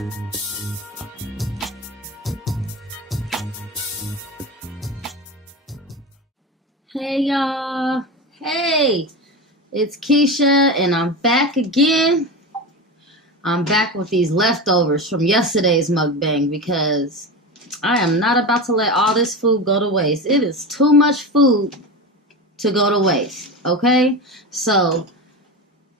Hey y'all, hey, it's Keisha and I'm back again. I'm back with these leftovers from yesterday's mukbang because I am not about to let all this food go to waste. It is too much food to go to waste, okay? So,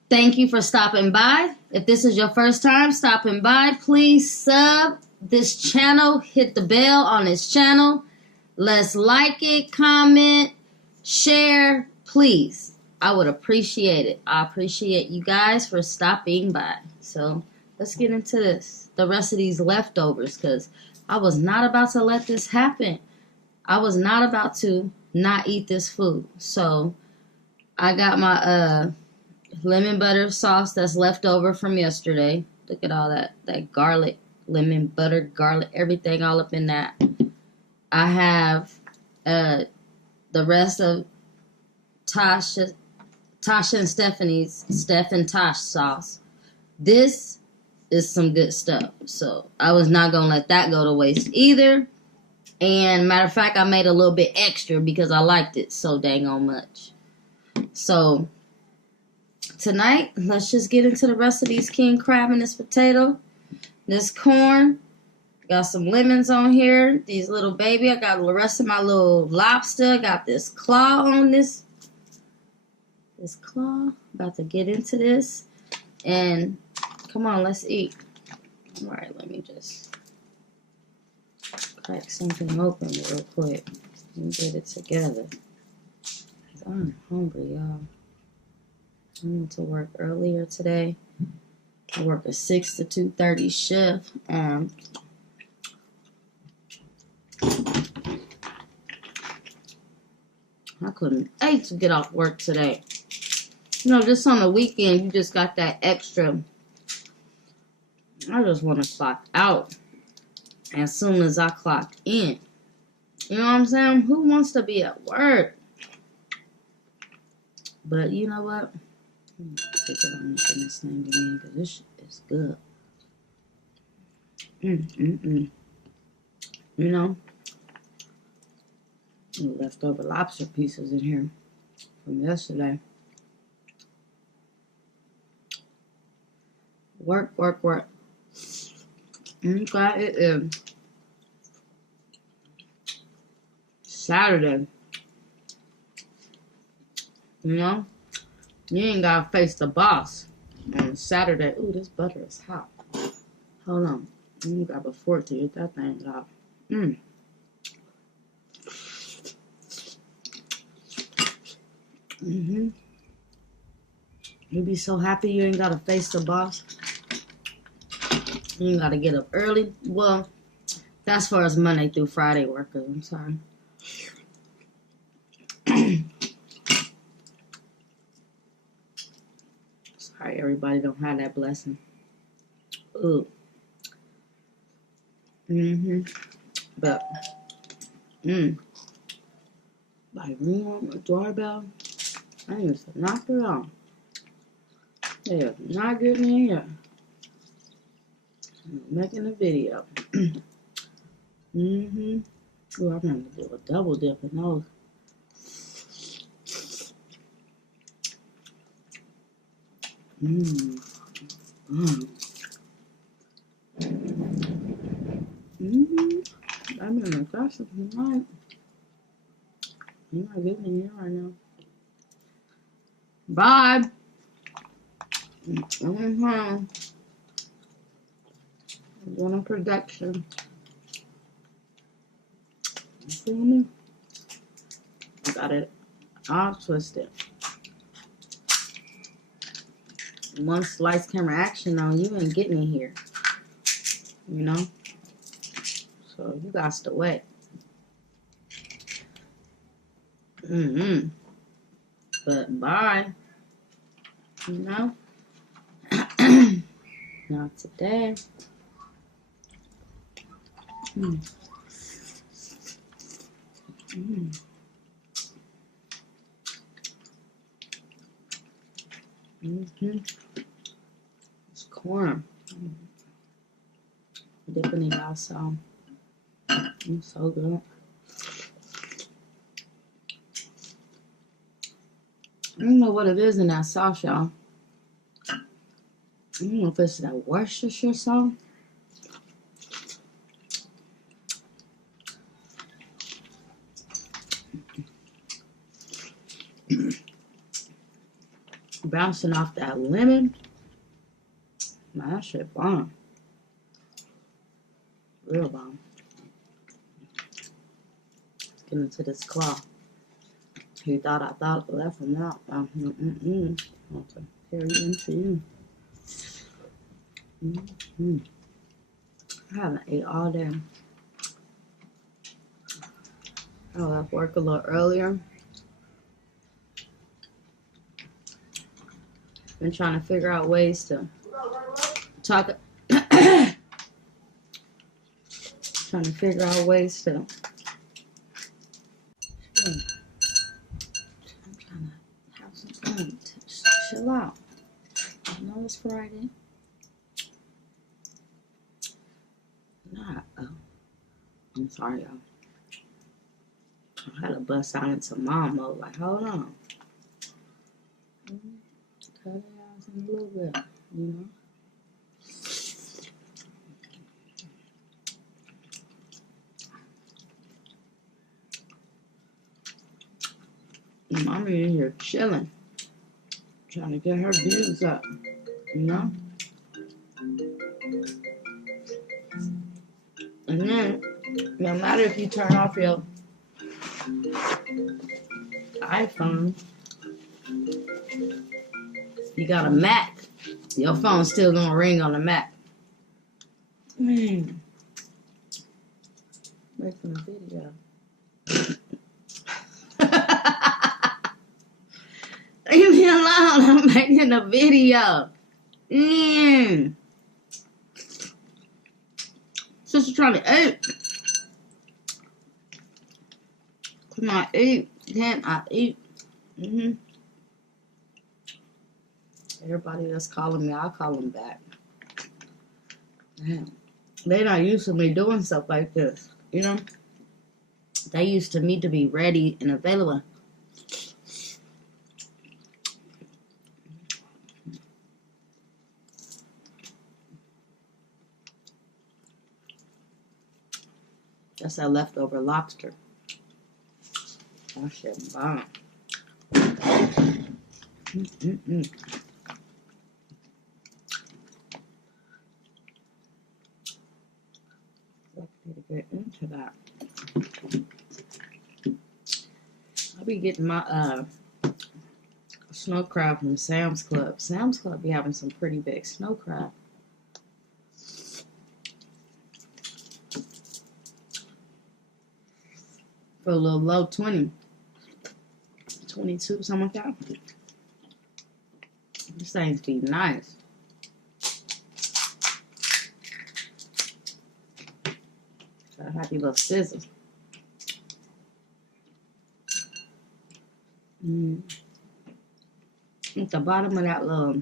thank you for stopping by. If this is your first time stopping by, please sub this channel, hit the bell on this channel. Let's like it, comment, share, please. I would appreciate it. I appreciate you guys for stopping by. So let's get into this. The rest of these leftovers, because I was not about to let this happen. I was not about to not eat this food. So I got my lemon butter sauce that's left over from yesterday. Look at all that garlic, lemon butter, garlic, everything all up in that. I have the rest of Tasha and Steph and Tosh sauce. This is some good stuff. So I was not going to let that go to waste either. And matter of fact, I made a little bit extra because I liked it so dang on much. So tonight, let's just get into the rest of these king crab and this potato, this corn. Got some lemons on here. These little baby. I got the rest of my little lobster. Got this claw on this. This claw. About to get into this. And come on, let's eat. All right, let me just crack something open real quick and get it together. I'm hungry, y'all. I went to work earlier today. I work a 6 to 2:30 shift. I couldn't wait to get off work today. You know, just on the weekend, you just got that extra. I just want to clock out as soon as I clock in. You know what I'm saying? Who wants to be at work? But you know what? Let me take it on this thing again because this shit is good. You know? Leftover lobster pieces in here from yesterday. Work. Okay, it is Saturday. You know? You ain't gotta face the boss on Saturday. Ooh, this butter is hot. Hold on. Let me grab a fork to get that thing out. You be so happy you ain't gotta face the boss. You ain't gotta get up early. Well, that's for us Monday through Friday workers. I'm sorry. Sorry, everybody don't have that blessing. Ooh. But, like ring on the doorbell, I used to knock it off. They are not getting in here. I'm making a video. Ooh, I'm gonna do a double dip in those. I'm in the gossip tonight. You're not getting in here right now. Bye. I'm doing a production. You feel me? I got it all twisted. One slice camera action on you ain't getting in here. You know? So you got to wait. But bye. You know? Not today. It's corn. dipping in y'all sauce. It's so good. I don't know what it is in that sauce, y'all. I don't know if it's that Worcestershire sauce. Bouncing off that lemon. Man, that shit bomb. Real bomb. Let's get into this claw. He thought I left him out. I'll carry into you. I haven't ate all day. I left work a little earlier. Been trying to figure out ways to talk. Trying to figure out ways to. I'm trying to have some fun. Chill out. I know it's Friday. Not. Oh, I'm sorry, y'all. I had to bust out into mom mode. Like, hold on. Cut it out in a little bit, you know. Mommy in here chilling, trying to get her views up, you know. And then, no matter if you turn off your iPhone, you got a Mac, your phone's still gonna ring on the Mac. Making a video. Leave me alone, I'm making a video. Sister trying to eat. Can I eat? Can I eat? Everybody that's calling me, I'll call them back. Damn. They not used to me doing stuff like this, you know? They used to me to be ready and available. That's that leftover lobster. That shit bomb. Need to get into that. I'll be getting my snow crab from Sam's Club. Sam's Club be having some pretty big snow crab. For a little low 20. 22, something like that. These things be nice. A happy little sizzle. At the bottom of that little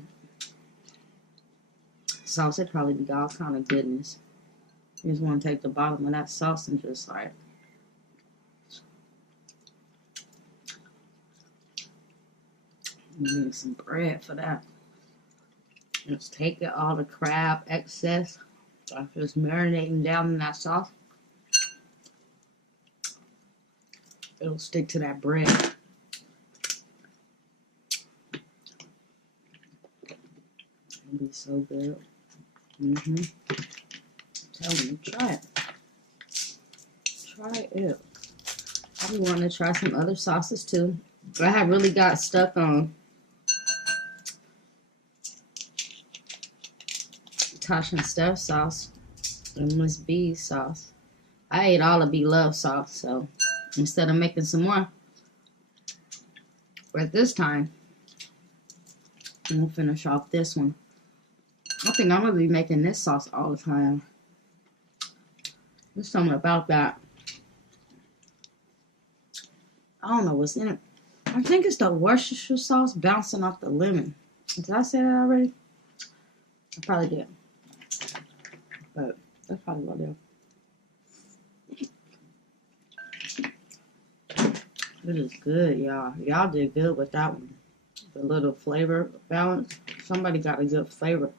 sauce, it probably be all kind of goodness. You just want to take the bottom of that sauce and just like you need some bread for that. Just take it, all the crab excess. After it's marinating down in that sauce, it'll stick to that bread. It'll be so good. Tell me, try it. Try it. I be wanting to try some other sauces too. I have really got stuck on Tashas and Steph sauce and Miss B's sauce. I ate all of Beloved sauce, so instead of making some more, but this time, I'm gonna finish off this one. I think I'm gonna be making this sauce all the time. There's something about that. I don't know what's in it. I think it's the Worcestershire sauce bouncing off the lemon. Did I say that already? I probably did. But That's probably what they're. It is good, y'all. Y'all did good with that one. The little flavor balance. Somebody got a good flavor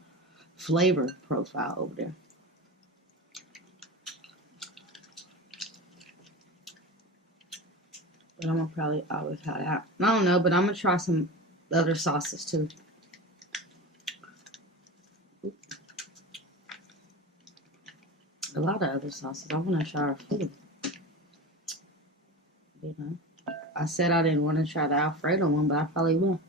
profile over there. But I'm gonna probably always have that. I don't know, but I'm gonna try some other sauces too. A lot of other sauces. I wanna try food. You know, I said I didn't want to try the Alfredo one, but I probably will.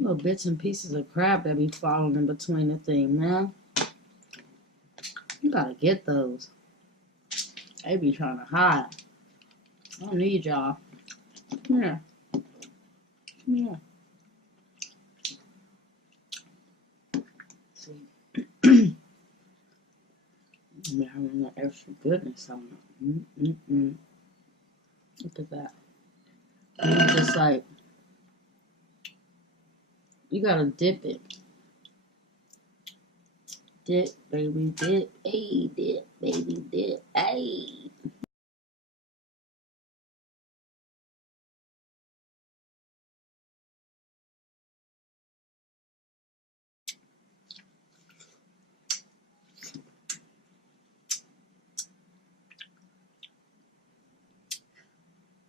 Little bits and pieces of crab that be falling in between the thing, man. You gotta get those. They be trying to hide. I don't need y'all. Come here. Come here. See. I'm having that extra goodness on it. Look at that. And it's just like, you gotta dip it. Dip, baby, dip. Hey, dip, baby, dip. Hey.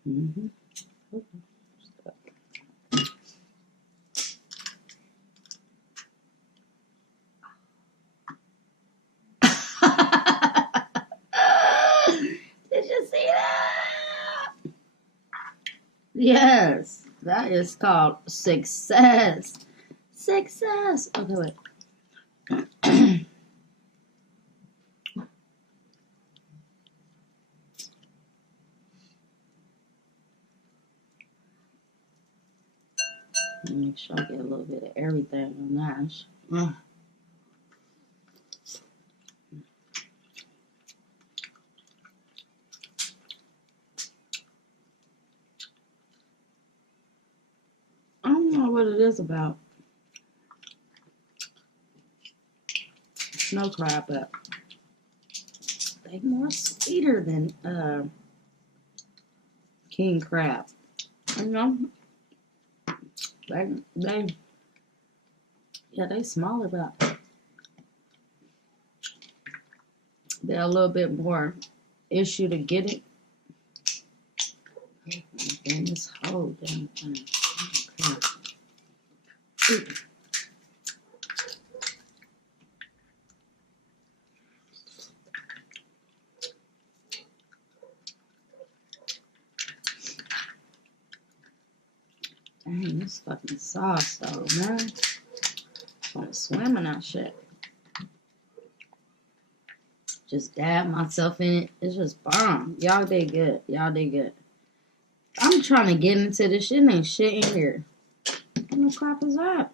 Mm-hmm. Did you see that? Yes, that is called success. Success. Okay, wait. Make sure I get a little bit of everything on that. I don't know what it is about snow crab, but they're more sweeter than king crab. You know, they smaller, but they're a little bit more issue to get it. And this whole damn thing. Okay. Dang, this fucking sauce though, man. I want to swim in that shit. Just dab myself in it. It's just bomb. Y'all did good. Y'all did good. I'm trying to get into this shit. Ain't shit in here. What the crap is that?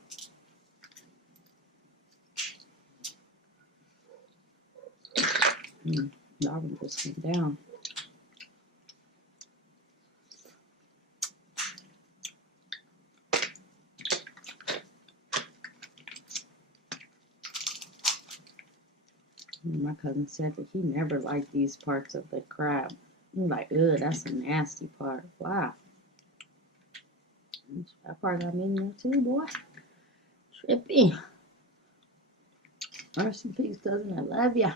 Y'all can just sit down. My cousin said that he never liked these parts of the crab. He's like, ugh, that's a nasty part. Wow. That part got me in there too, boy. Trippy. Rest in peace, cousin. I love ya.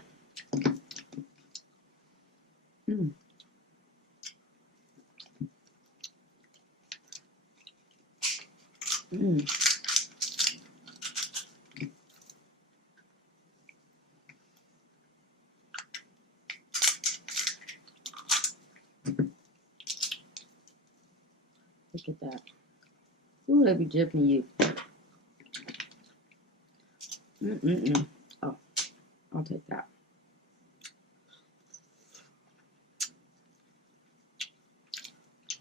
Look at that. Ooh, they be jipping you. Oh, I'll take that.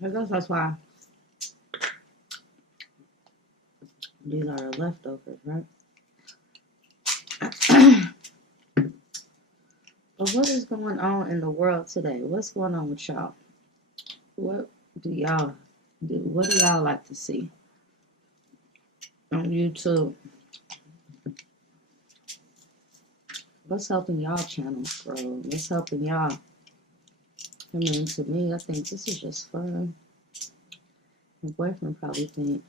I guess that's why These are the leftovers, right? But what is going on in the world today? What's going on with y'all? What do y'all do? What do y'all like to see on YouTube? What's helping y'all channel grow? What's helping y'all? I mean, to me, I think this is just fun. My boyfriend probably think,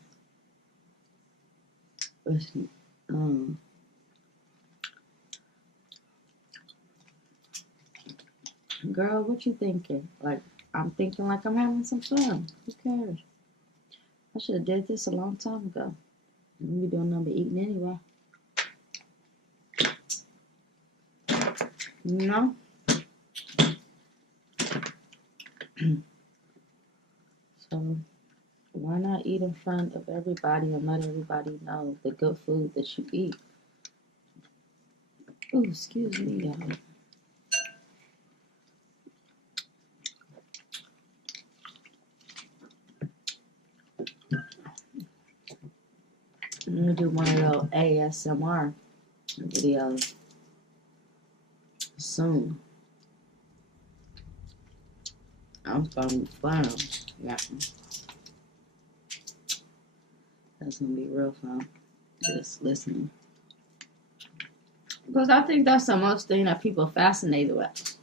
girl, what you thinking? Like, I'm thinking like I'm having some fun. Who cares? I should have did this a long time ago. We doing nothing but eating anyway. You know? So, why not eat in front of everybody and let everybody know the good food that you eat? Oh, excuse me, y'all. I'm gonna do one of those ASMR videos soon. I'm gonna be fun. Yeah. That's gonna be real fun. Just listening. Because I think that's the most thing that people are fascinated with.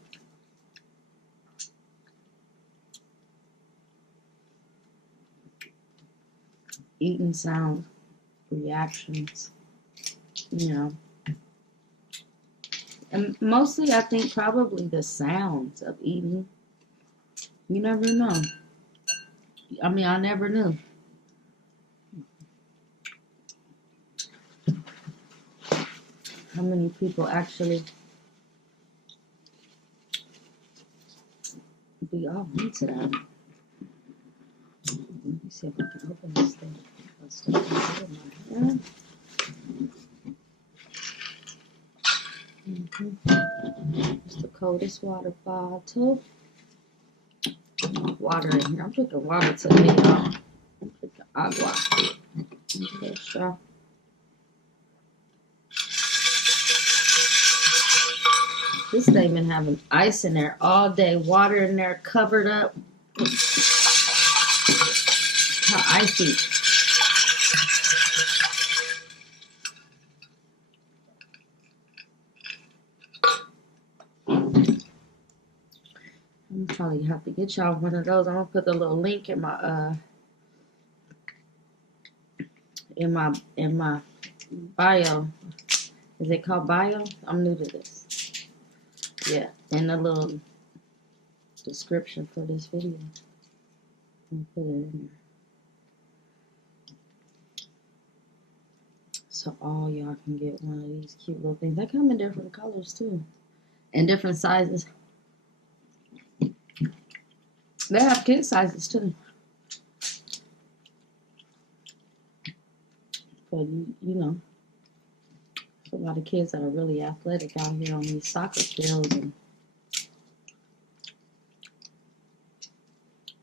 Eating sounds, reactions, you know. And mostly I think probably the sounds of eating. You never know. I mean, I never knew. How many people actually be all into that? Let me see if I can open this thing. It's the coldest water bottle. Water in here. I'm drinking water today, y'all. I'm drinking agua. Okay, sure. This thing been having ice in there all day, water in there, covered up. How icy. I'm probably have to get y'all one of those. I'm gonna put the little link in my bio. Is it called bio? I'm new to this. Yeah, and the little description for this video. I'm gonna put it in there. So all y'all can get one of these cute little things. They come in different colors too. And different sizes. They have kid sizes too. But you know, there's a lot of kids that are really athletic out here on these soccer fields and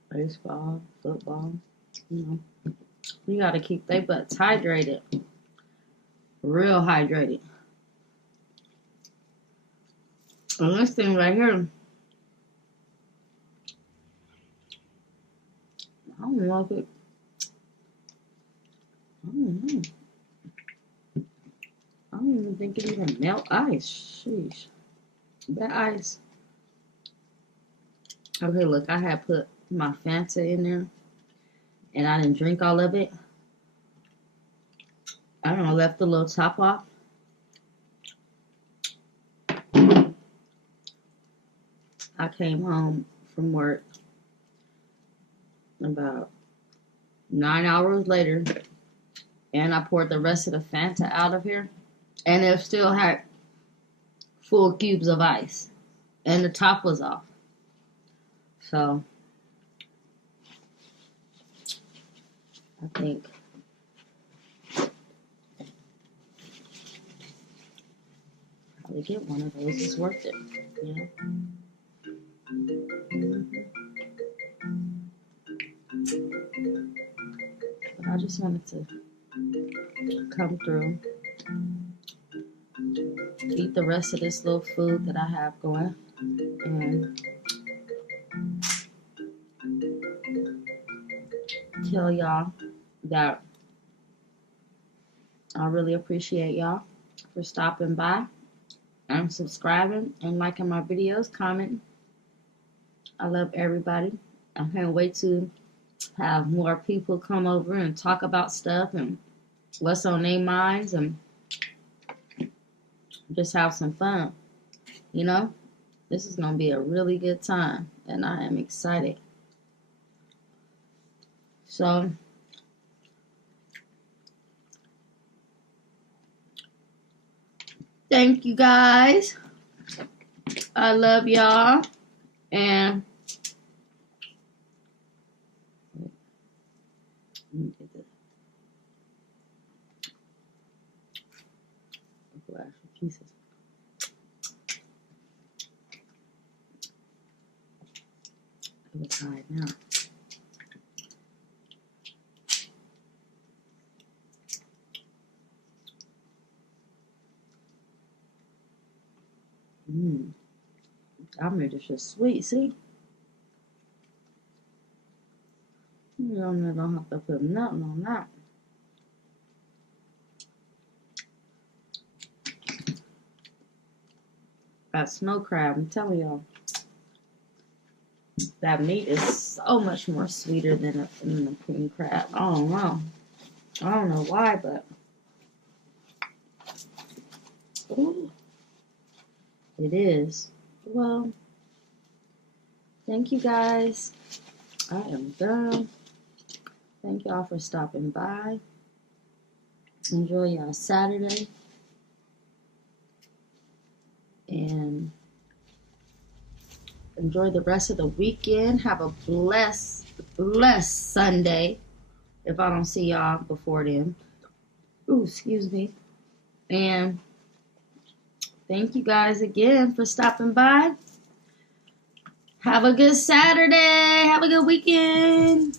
baseball, football. You know, you gotta keep their butts hydrated. Real hydrated. And this thing right here, I don't know if it, I don't know. I don't even think it even melt ice. Sheesh. That ice. Okay, look, I had put my Fanta in there and I didn't drink all of it. I don't know, left the little top off. I came home from work about 9 hours later and I poured the rest of the Fanta out of here and it still had full cubes of ice and the top was off. So I think probably get one of those. It's worth it, you know. But I just wanted to come through, eat the rest of this little food that I have going, and tell y'all that I really appreciate y'all for stopping by and subscribing and liking my videos, commenting. I love everybody. I can't wait to have more people come over and talk about stuff and what's on their minds and just have some fun. You know, this is going to be a really good time, and I am excited. So, thank you guys. I love y'all. And let me get the glass of pieces. It's hard now. I made this just sweet, see? You don't have to put nothing on that. That snow crab, I'm telling y'all, that meat is so much more sweeter than the cream crab. I don't know. I don't know why, but ooh, it is. Well, thank you guys. I am done. Thank y'all for stopping by. Enjoy y'all Saturday. And enjoy the rest of the weekend. Have a blessed Sunday. If I don't see y'all before then. Ooh, excuse me. And thank you guys again for stopping by. Have a good Saturday. Have a good weekend.